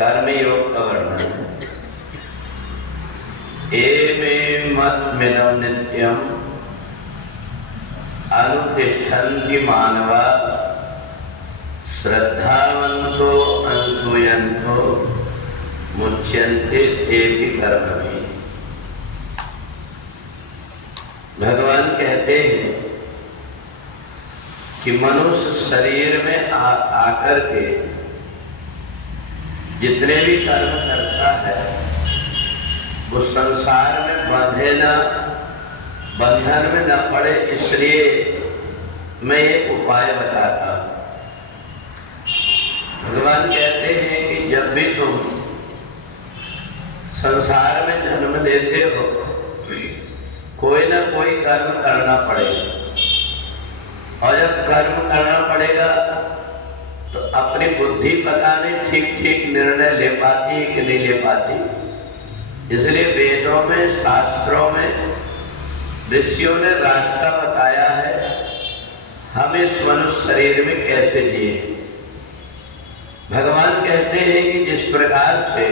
कर्मयोग का वर्णन है। एमे मत्मिदं नित्यम् अनुतिष्ठन्ति मानवा श्रद्धावन्तो अनसूयन्तो मुच्यन्ते तेऽपि कर्मभिः। भगवान कहते हैं कि मनुष्य शरीर में आकर के जितने भी कर्म करता है वो संसार में बंधन में न पड़े, इसलिए मैं एक उपाय बताता हूं। भगवान कहते हैं कि जब भी तुम संसार में जन्म लेते हो कोई ना कोई कर्म करना पड़ेगा, और जब कर्म करना पड़ेगा तो अपनी बुद्धि पता नहीं ठीक ठीक निर्णय ले पाती है कि नहीं ले पाती। इसलिए वेदों में, शास्त्रों में ऋषियों ने रास्ता बताया है हम इस मनुष्य शरीर में कैसे जिए। भगवान कहते हैं कि जिस प्रकार से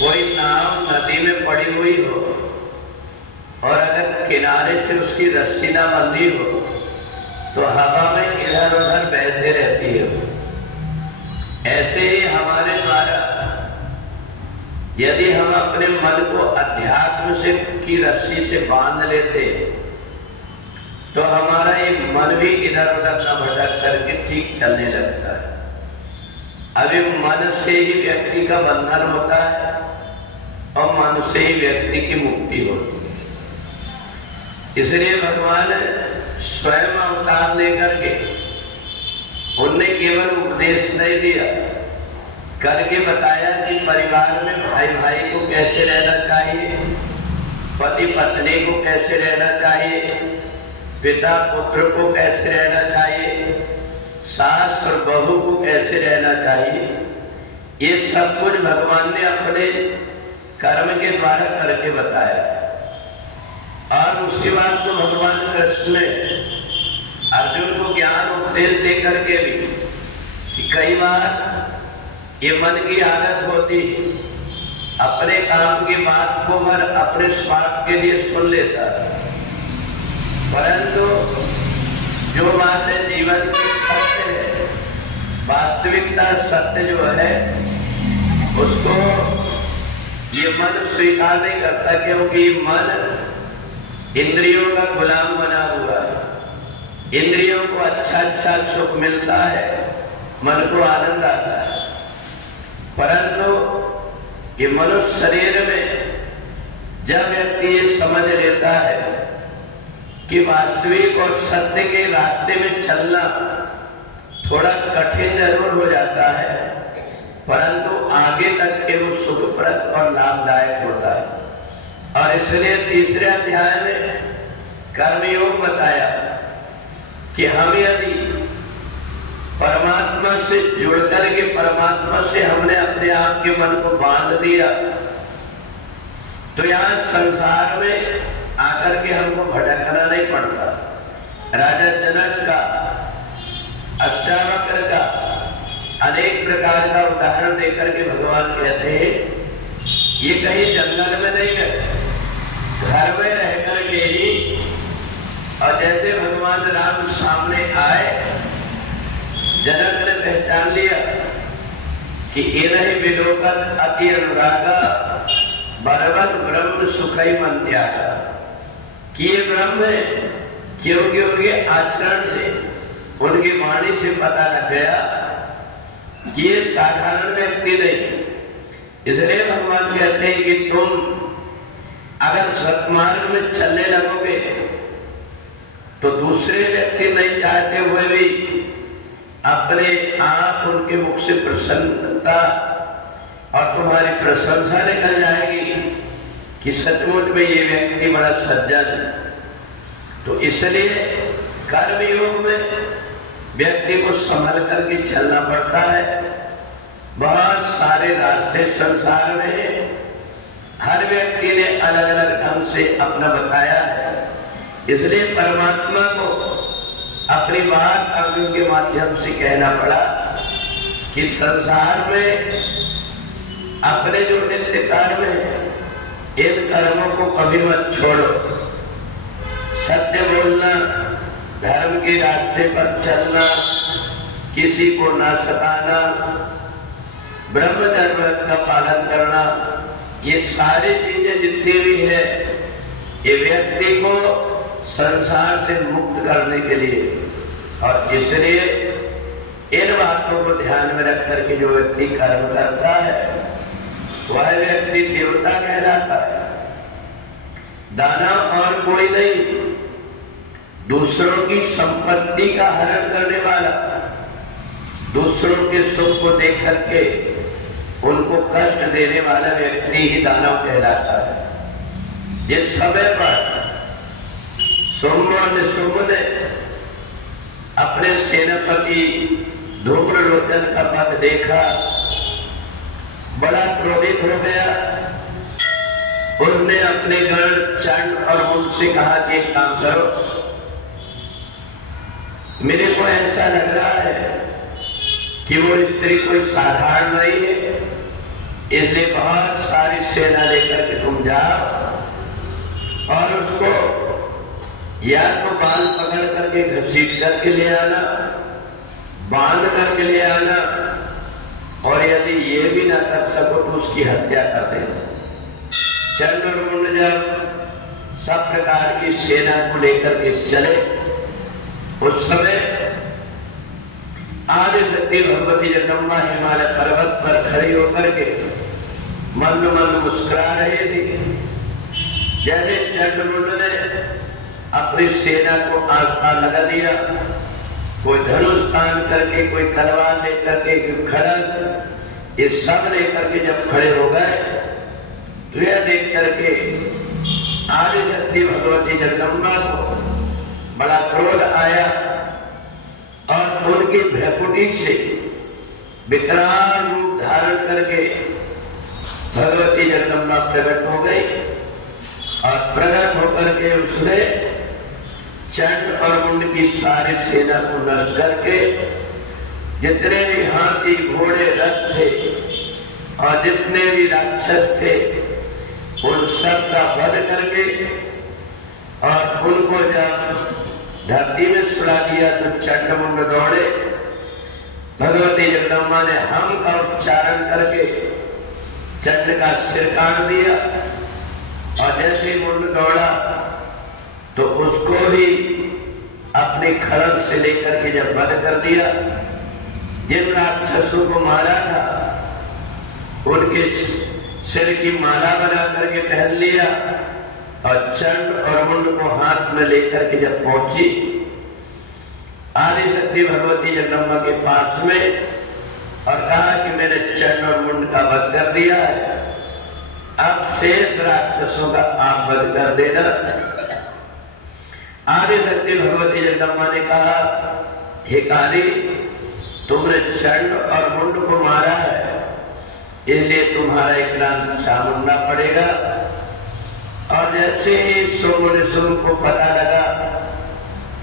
कोई नाव नदी में पड़ी हुई हो और अगर किनारे से उसकी रस्सी ना बंधी हो तो हवा में इधर उधर बहते रहती है। ऐसे ही हमारे द्वारा यदि हम अपने मन को अध्यात्म से की रस्सी से बांध लेते तो हमारा ये मन भी इधर उधर न भटक करके ठीक चलने लगता है। अभी मन से ही व्यक्ति का बंधन होता है और मन से ही व्यक्ति की मुक्ति होती है। इसलिए भगवान स्वयं अवतार लेकर के उनने केवल उपदेश नहीं दिया, करके बताया कि परिवार में भाई भाई को कैसे रहना चाहिए, पति पत्नी को कैसे रहना चाहिए, पिता पुत्र को कैसे रहना चाहिए, सास और बहू को कैसे रहना चाहिए। ये सब कुछ भगवान ने अपने कर्म के द्वारा करके बताया। और उसके बाद तो भगवान कृष्ण ने अर्जुन को ज्ञान उपदेश दे करके भी कि कई बार ये मन की आदत होती अपने काम की बात को हर अपने स्वार्थ के लिए सुन लेता, परंतु जो बातें जीवन की सत्य है, वास्तविकता सत्य जो है उसको ये मन स्वीकार नहीं करता, क्योंकि मन इंद्रियों का गुलाम बना हुआ है। इंद्रियों को अच्छा अच्छा सुख मिलता है, मन को आनंद आता है, परंतु ये मनुष्य शरीर में जब व्यक्ति ये समझ लेता है कि वास्तविक और सत्य के रास्ते में चलना थोड़ा कठिन जरूर हो जाता है, परंतु आगे तक के वो सुखप्रद और लाभदायक होता है। और इसलिए तीसरे अध्याय में कर्मयोग बताया कि हम यदि परमात्मा से जुड़कर के परमात्मा से हमने अपने आप के मन को बांध दिया तो यहाँ संसार में आकर के हमको भटकना नहीं पड़ता। राजा जनक का, अष्टावक्र का अनेक प्रकार का उदाहरण देकर के भगवान कहते हैं ये कहीं जंगल में नहीं गए, घर में रह करके ही। और जैसे भगवान राम सामने आए, जनक ने पहचान लिया कि ये नहीं विलोकन अति अनुरागा बरवत ब्रह्म सुखई मन त्यागा, कि ये ब्रह्म है, क्योंकि उनके आचरण से, उनकी वाणी से पता लग गया कि ये साधारण व्यक्ति नहीं। इसलिए भगवान कहते हैं कि तुम अगर सत्मार्ग में चलने लगोगे तो दूसरे व्यक्ति नहीं चाहते हुए भी अपने आप उनके मुख से प्रसन्नता और तुम्हारी प्रशंसा निकल जाएगी कि सचमुच में ये व्यक्ति बड़ा सज्जन। तो इसलिए कर्मयोग में व्यक्ति को संभल करके चलना पड़ता है। बहुत सारे रास्ते संसार में हर व्यक्ति ने अलग अलग ढंग से अपना बताया है, इसलिए परमात्मा को अपनी बात अर्जुन के माध्यम से कहना पड़ा कि संसार में अपने जो नित्य कर्म है, इन कर्मों को कभी मत छोड़ो। सत्य बोलना, धर्म के रास्ते पर चलना, किसी को ना सताना, ब्रह्मचर्य का पालन करना, ये सारी चीजें जितनी भी है, ये व्यक्ति को संसार से मुक्त करने के लिए, और इसलिए इन बातों को ध्यान में रख करके जो व्यक्ति कर्म करता है वह व्यक्ति देवता कहलाता है। दानव और कोई नहीं, दूसरों की संपत्ति का हरण करने वाला, दूसरों के सुख को देख करके उनको कष्ट देने वाला व्यक्ति ही दानव कहलाता है। जिस समय पर सोम और निशुम्भ ने अपने सेनापति धूम्रलोचन का पद देखा, बड़ा क्रोधित हो गया। उन्होंने अपने गण चंड और मुंड से कहा कि एक काम करो, मेरे को ऐसा लग रहा है कि वो स्त्री कोई साधारण नहीं है, इसलिए बहुत सारी सेना लेकर के तुम जाओ और उसको या तो बाल पकड़ करके घसीट करके ले आना, बांध करके ले आना, और यदि ये भी ना कर सको तो उसकी हत्या कर देना। चंड और मुंड जब सब प्रकार की सेना को लेकर के चले, उस समय आदिशक्ति भगवती जगदम्बा हिमालय पर्वत पर खड़ी होकर के मंद मंद मुस्कुरा रहे थे। जैसे चंड मुंड ने अपनी सेना को आस्था लगा दिया, कोई धनुष तान करके, कोई तलवार लेकर के, कोई खड़ग, ये सब लेकर के जब खड़े हो गए तो यह देख करके आदिशक्ति भगवती जगदम्बा को बड़ा क्रोध आया और उनकी भ्रकुटी से विकराल रूप धारण करके भगवती जगदम्बा प्रकट हो गई, और प्रकट होकर के उसने चंड और मुंड की सारी सेना को नष्ट करके जितने भी हाथी घोड़े रथ थे और जितने भी राक्षस थे उन सब का वध करके, और उनको जब धरती में सुला दिया तो चंड मुंड दौड़े। भगवती जगदम्बा ने हम का उच्चारण करके चंड का सिर काट दिया, और जैसे मुंड दौड़ा तो उसको भी अपने खड़ग से लेकर के जब वध कर दिया। जिन राक्षसों को मारा था उनके सिर की माला बना करके पहन लिया, और चंड और मुंड को हाथ में लेकर के जब पहुंची आदिशक्ति भगवती जगदम्बा के पास में, और कहा कि मैंने चंड और मुंड का वध कर दिया है, अब शेष राक्षसों का आप वध कर देना। आदिशक्ति भगवती जगदम्बा ने कहा, हे काली, तुमने चंड और मुंड को मारा है, इसलिए तुम्हारा एक नाम चामुंडा पड़ेगा। और जैसे ही सोम को पता लगा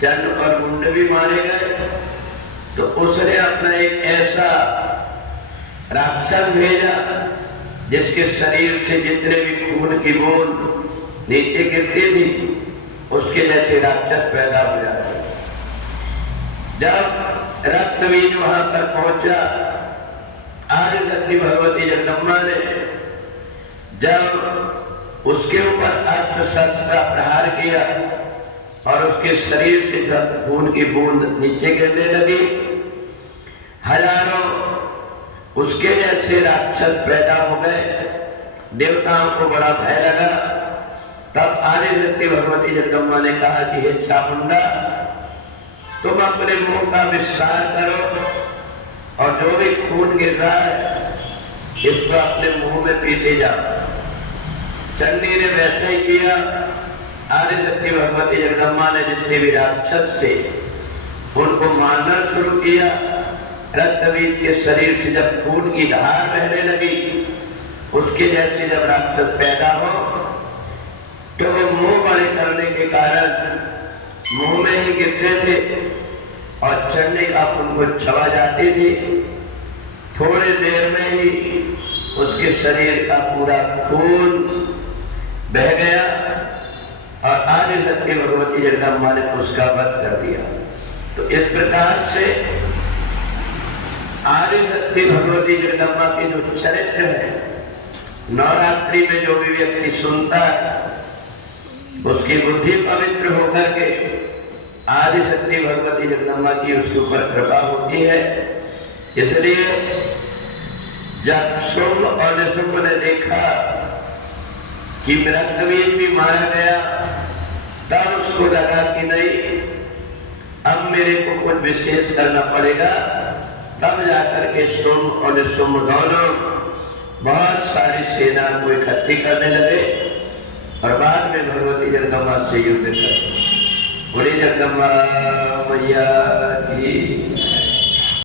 चंड और मुंड भी मारे गए, तो उसने अपना एक ऐसा राक्षस भेजा जिसके शरीर से जितने भी खून की बूंद नीचे गिरती थी उसके जैसे राक्षस पैदा हो जाते। जब रक्त बीज वहां पर पहुंचा, आदिशक्ति भगवती जगदम्बा ने जब उसके ऊपर अस्त्र शस्त्र का प्रहार किया और उसके शरीर से जब खून की बूंद नीचे गिरने लगी, हजारों उसके जैसे राक्षस पैदा हो गए। देवताओं को बड़ा भय लगा। तब आदिशक्ति भगवती जगदम्बा ने कहा कि हे चामुंडा, तुम अपने मुंह का विस्तार करो और जो भी खून गिर रहा है इसको अपने मुंह में पीते जाओ। चंडी ने वैसे ही किया। आदिशक्ति भगवती जगदम्बा ने जितने भी राक्षस थे उनको मारना शुरू किया। रक्तबीज के शरीर से जब खून की धार बहने लगी, उसके जैसे जब राक्षस पैदा हो तो वो मुंह बड़े करने के कारण मुंह में ही गिरते थे और चढ़ने का उनको छवा जाती थी। थोड़ी देर में ही उसके शरीर का पूरा खून बह गया और आदि शक्ति भगवती जगदम्बा ने उसका वध कर दिया। तो इस प्रकार से आदि शक्ति भगवती जगदम्बा के जो चरित्र है, नवरात्रि में जो भी व्यक्ति सुनता है उसकी बुद्धि पवित्र होकर के आदि शक्ति भगवती जगदम्बा की उसके ऊपर कृपा होती है। इसलिए जब शुंभ और निशुंभ ने देखा कि मृगवीर भी मारा गया, तब उसको लगा कि नहीं, अब मेरे को कुछ विशेष करना पड़ेगा। तब जाकर के शुंभ और निशुंभ दोनों बहुत सारी सेना को इकट्ठी करने लगे और बाद में भगवती जगदम्बा से युद्ध कर। बोली जगदम्बा मैया की।